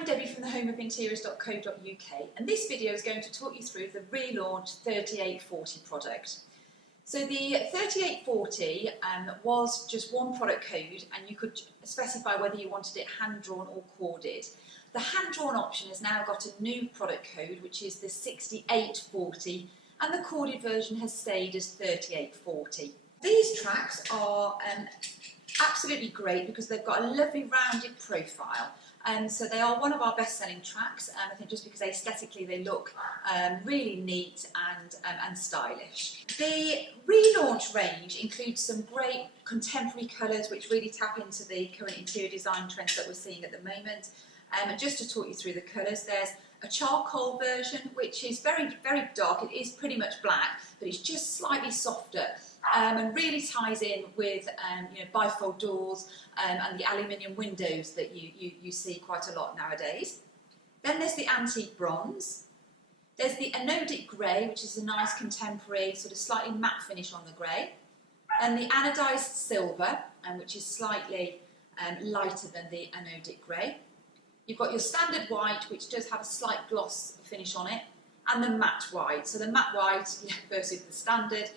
I'm Debbie from the homeofinteriors.co.uk, and this video is going to talk you through the relaunched 3840 product. So the 3840 was just one product code, and you could specify whether you wanted it hand-drawn or corded. The hand-drawn option has now got a new product code, which is the 6840, and the corded version has stayed as 3840. These tracks are absolutely great because they've got a lovely rounded profile. So they are one of our best-selling tracks, and I think just because aesthetically they look really neat and stylish. The relaunch range includes some great contemporary colours which really tap into the current interior design trends that we're seeing at the moment. And just to talk you through the colours, there's a charcoal version which is very, very dark. It is pretty much black, but it's just slightly softer. And really ties in with bifold doors and the aluminium windows that you see quite a lot nowadays. Then there's the antique bronze. There's the Anodic Grey, which is a nice contemporary sort of slightly matte finish on the grey. And the anodised silver, which is slightly lighter than the Anodic Grey. You've got your standard white, which does have a slight gloss finish on it, and the matte white. So the matte white versus the standard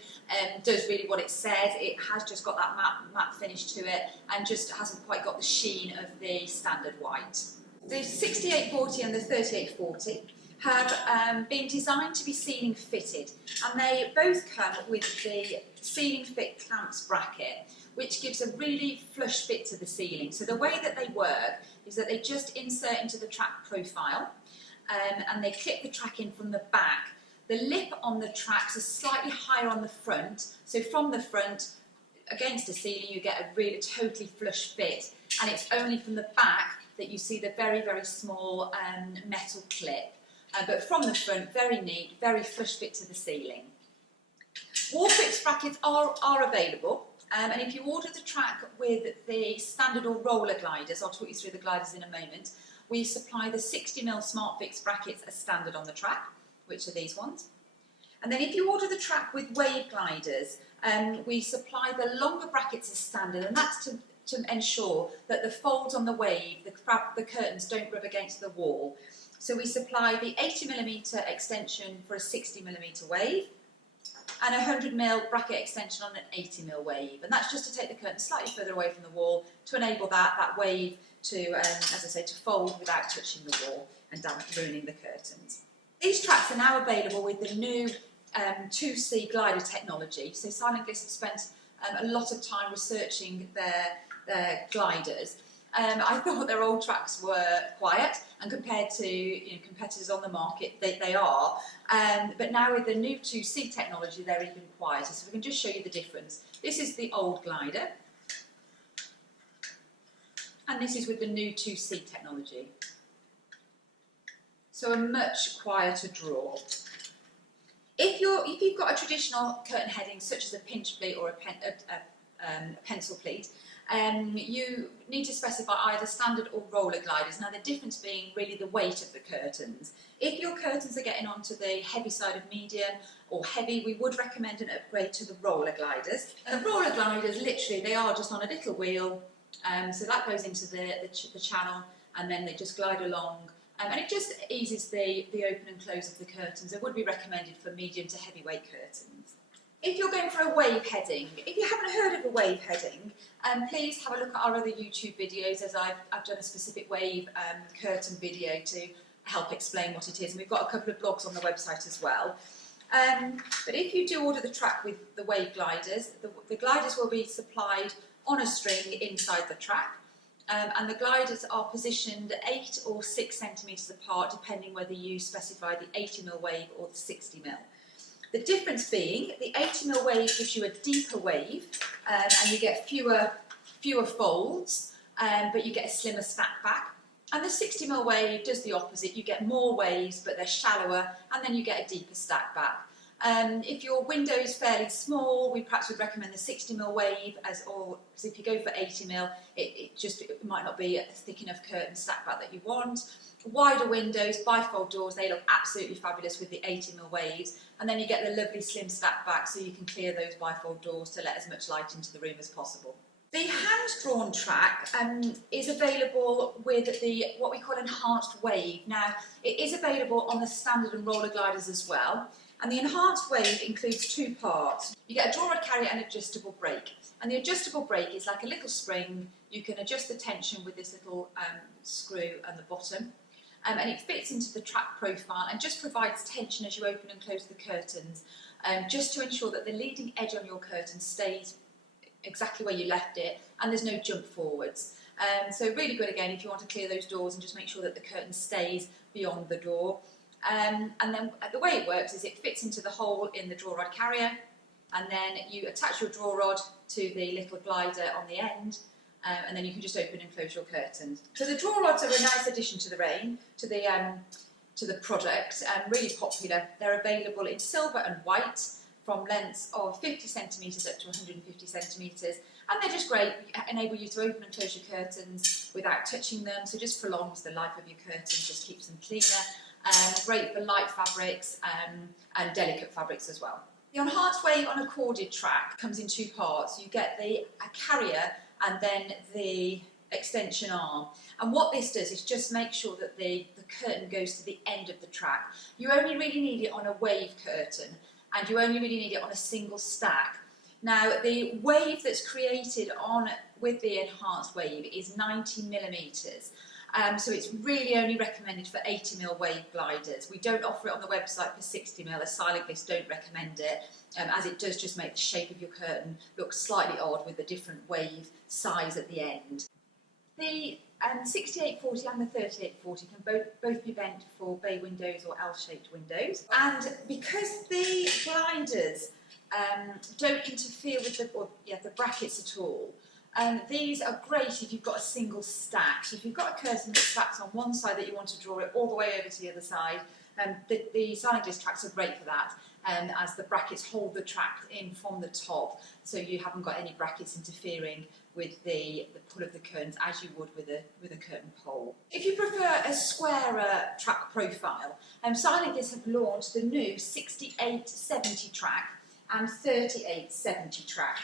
does really what it says. It has just got that matte finish to it and just hasn't quite got the sheen of the standard white. The 6840 and the 3840 have been designed to be ceiling fitted, and they both come with the ceiling fit clamps bracket, which gives a really flush fit to the ceiling. So the way that they work is that they just insert into the track profile and they clip the track in from the back. The lip on the tracks is slightly higher on the front, so from the front against the ceiling you get a really totally flush fit, and it's only from the back that you see the very, very small metal clip. But from the front, very neat, very flush fit to the ceiling. Wall fixed brackets are available. And if you order the track with the standard or roller gliders, I'll talk you through the gliders in a moment, we supply the 60mm smart fix brackets as standard on the track, which are these ones. And then if you order the track with wave gliders, we supply the longer brackets as standard, and that's to ensure that the folds on the wave, the curtains don't rub against the wall. So we supply the 80mm extension for a 60mm wave, and a 100mm bracket extension on an 80mm wave, and that's just to take the curtain slightly further away from the wall to enable that wave to, as I say, to fold without touching the wall and ruining the curtains. These tracks are now available with the new 2C glider technology. So Silent Gliss have spent a lot of time researching their gliders. I thought their old tracks were quiet, and compared to competitors on the market, they are. But now with the new 2C technology, they're even quieter. So we can just show you the difference. This is the old glider, and this is with the new 2C technology. So a much quieter draw. If you've got a traditional curtain heading, such as a pinch pleat or a pencil pleat, you need to specify either standard or roller gliders. Now the difference being really the weight of the curtains. If your curtains are getting onto the heavy side of medium or heavy, we would recommend an upgrade to the roller gliders. And the roller gliders, literally, they are just on a little wheel, so that goes into the channel, and then they just glide along. And it just eases the open and close of the curtains. It would be recommended for medium to heavyweight curtains. If you're going for a wave heading, if you haven't heard of a wave heading, please have a look at our other YouTube videos, as I've done a specific wave curtain video to help explain what it is. And we've got a couple of blogs on the website as well. But if you do order the track with the wave gliders, the gliders will be supplied on a string inside the track. And the gliders are positioned 8 or 6 centimetres apart, depending whether you specify the 80mm wave or the 60mm. The difference being, the 80mm wave gives you a deeper wave, and you get fewer folds, but you get a slimmer stack back. And the 60mm wave does the opposite. You get more waves, but they're shallower, and then you get a deeper stack back. If your window is fairly small, we perhaps would recommend the 60mm wave, because if you go for 80mm, it might not be a thick enough curtain stack back that you want. Wider windows, bifold doors, they look absolutely fabulous with the 80mm waves, and then you get the lovely slim stack back so you can clear those bifold doors to let as much light into the room as possible. The hand-drawn track is available with what we call enhanced wave. Now, it is available on the standard and roller gliders as well. And the enhanced wave includes two parts. You get a draw rod carrier and adjustable brake. And the adjustable brake is like a little spring. You can adjust the tension with this little screw at the bottom. And it fits into the track profile and just provides tension as you open and close the curtains, just to ensure that the leading edge on your curtain stays exactly where you left it and there's no jump forwards. So really good again if you want to clear those doors and just make sure that the curtain stays beyond the door. And then the way it works is it fits into the hole in the draw rod carrier, and then you attach your draw rod to the little glider on the end, and then you can just open and close your curtains. So the draw rods are a nice addition to the range, to the product, really popular. They're available in silver and white from lengths of 50 centimetres up to 150 centimetres, and they're just great. Enable you to open and close your curtains without touching them, so just prolongs the life of your curtains, just keeps them cleaner. Great for light fabrics and delicate fabrics as well. The enhanced wave on a corded track comes in two parts. You get a carrier and then the extension arm. And what this does is just make sure that the curtain goes to the end of the track. You only really need it on a wave curtain, and you only really need it on a single stack. Now, the wave that's created with the enhanced wave is 90 millimetres. So it's really only recommended for 80mm wave gliders. We don't offer it on the website for 60mm, as Silent Gliss don't recommend it, as it does just make the shape of your curtain look slightly odd with a different wave size at the end. The 6840 and the 3840 can both be bent for bay windows or L-shaped windows. And because the gliders don't interfere with the brackets at all, these are great if you've got a single stack. So if you've got a curtain that stacks on one side that you want to draw it all the way over to the other side, the Silent Gliss tracks are great for that, as the brackets hold the track in from the top, so you haven't got any brackets interfering with the pull of the curtains as you would with a curtain pole. If you prefer a squarer track profile, Silent Gliss have launched the new 6870 track and 3870 track,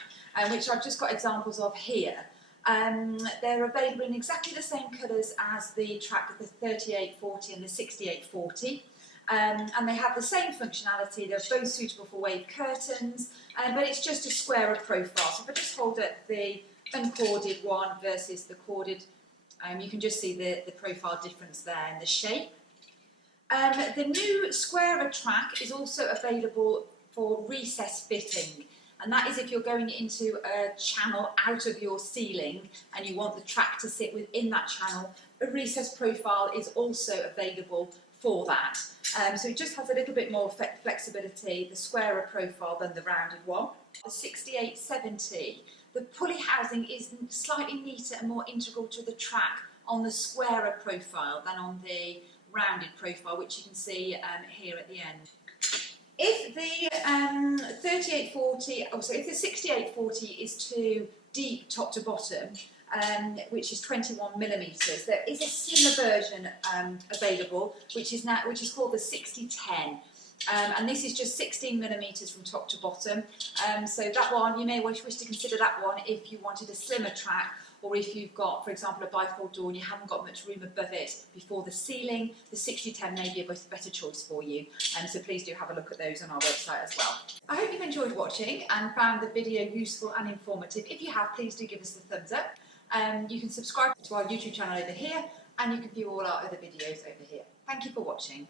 which I've just got examples of here. They're available in exactly the same colours as the track of the 3840 and the 6840. And they have the same functionality. They're both suitable for wave curtains, but it's just a squarer profile. So if I just hold up the uncorded one versus the corded, you can just see the profile difference there in the shape. The new squarer track is also available for recess fitting, and that is if you're going into a channel out of your ceiling and you want the track to sit within that channel. A recess profile is also available for that. So it just has a little bit more flexibility, the squarer profile, than the rounded one. The 6870, the pulley housing is slightly neater and more integral to the track on the squarer profile than on the rounded profile, which you can see here at the end. If the 6840 is too deep top to bottom, which is 21 millimetres, there is a slimmer version available, which is called the 6010. And this is just 16 millimetres from top to bottom. So that one, you may wish to consider that one if you wanted a slimmer track, or if you've got, for example, a bifold door and you haven't got much room above it before the ceiling, the 6010 may be a better choice for you. So please do have a look at those on our website as well. I hope you've enjoyed watching and found the video useful and informative. If you have, please do give us a thumbs up. You can subscribe to our YouTube channel over here, and you can view all our other videos over here. Thank you for watching.